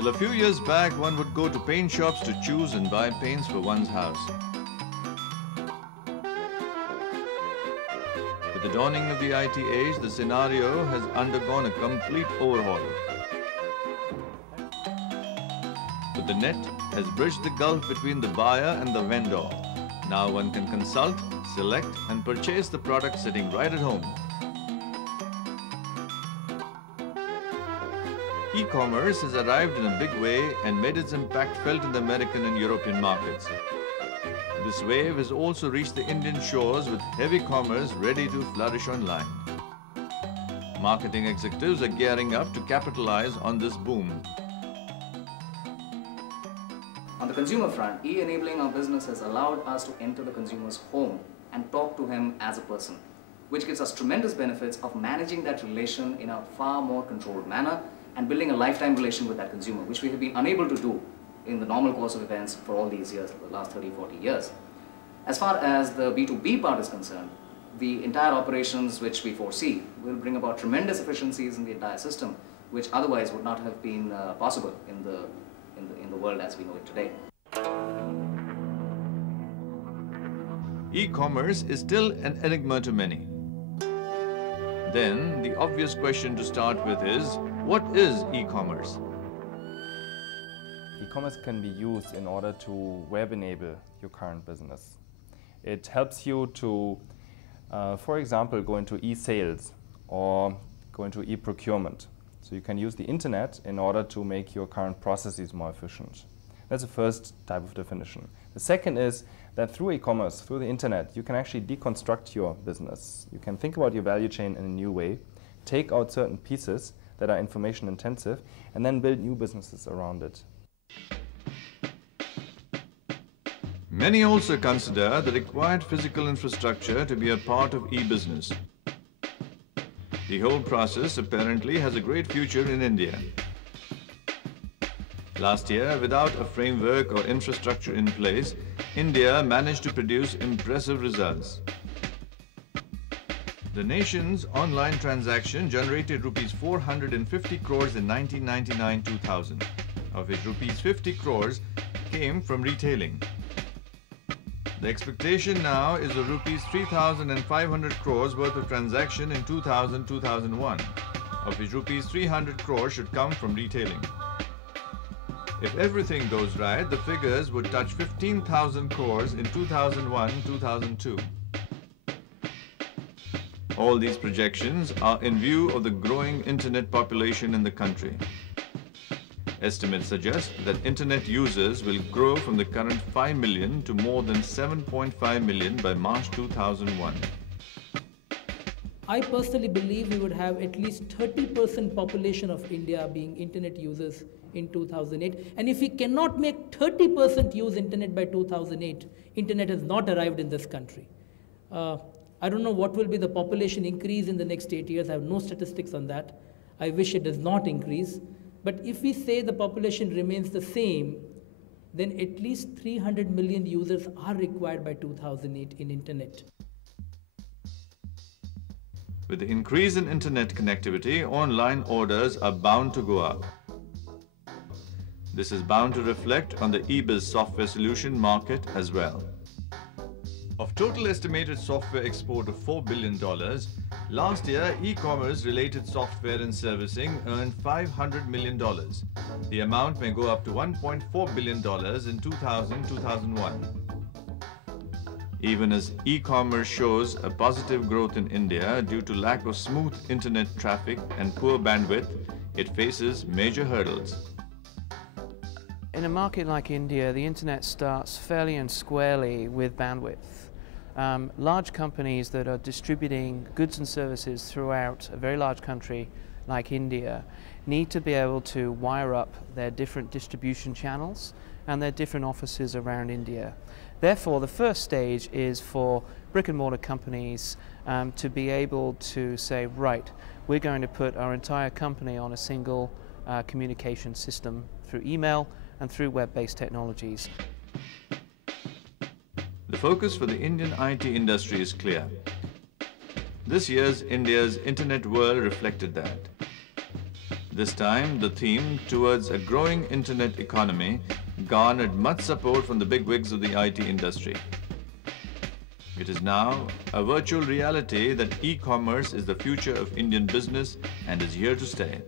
Till a few years back, one would go to paint shops to choose and buy paints for one's house. With the dawning of the IT age, the scenario has undergone a complete overhaul. But the net has bridged the gulf between the buyer and the vendor. Now one can consult, select and purchase the product sitting right at home. E-commerce has arrived in a big way and made its impact felt in the American and European markets. This wave has also reached the Indian shores with heavy commerce ready to flourish online. Marketing executives are gearing up to capitalize on this boom. On the consumer front, e-enabling our business has allowed us to enter the consumer's home and talk to him as a person, which gives us tremendous benefits of managing that relation in a far more controlled manner and building a lifetime relation with that consumer, which we have been unable to do in the normal course of events for all these years, the last 30, 40 years. As far as the B2B part is concerned, the entire operations which we foresee will bring about tremendous efficiencies in the entire system, which otherwise would not have been possible in the world as we know it today. E-commerce is still an enigma to many. Then the obvious question to start with is, what is e-commerce? E-commerce can be used in order to web enable your current business. It helps you to, for example, go into e-sales or go into e-procurement. So you can use the internet in order to make your current processes more efficient. That's the first type of definition. The second is that through e-commerce, through the internet, you can actually deconstruct your business. You can think about your value chain in a new way, take out certain pieces that are information intensive, and then build new businesses around it. Many also consider the required physical infrastructure to be a part of e-business. The whole process apparently has a great future in India. Last year, without a framework or infrastructure in place, India managed to produce impressive results. The nation's online transaction generated rupees 450 crores in 1999-2000, of which rupees 50 crores came from retailing. The expectation now is of rupees 3,500 crores worth of transaction in 2000-2001, of which rupees 300 crores should come from retailing. If everything goes right, the figures would touch 15,000 crores in 2001-2002. All these projections are in view of the growing internet population in the country. Estimates suggest that internet users will grow from the current 5 million to more than 7.5 million by March 2001. I personally believe we would have at least 30% population of India being internet users in 2008. And if we cannot make 30% use internet by 2008, internet has not arrived in this country. I don't know what will be the population increase in the next 8 years. I have no statistics on that. I wish it does not increase. But if we say the population remains the same, then at least 300 million users are required by 2008 in internet. With the increase in internet connectivity, online orders are bound to go up. This is bound to reflect on the eBiz software solution market as well. Of total estimated software export of $4 billion, last year e-commerce related software and servicing earned $500 million. The amount may go up to $1.4 billion in 2000-2001. Even as e-commerce shows a positive growth in India due to lack of smooth internet traffic and poor bandwidth, it faces major hurdles. In a market like India, the internet starts fairly and squarely with bandwidth. Large companies that are distributing goods and services throughout a very large country like India need to be able to wire up their different distribution channels and their different offices around India. Therefore, the first stage is for brick and mortar companies to be able to say, right, we're going to put our entire company on a single communication system through email and through web-based technologies. The focus for the Indian IT industry is clear. This year's India's Internet World reflected that. This time, the theme towards a growing internet economy garnered much support from the bigwigs of the IT industry. It is now a virtual reality that e-commerce is the future of Indian business and is here to stay.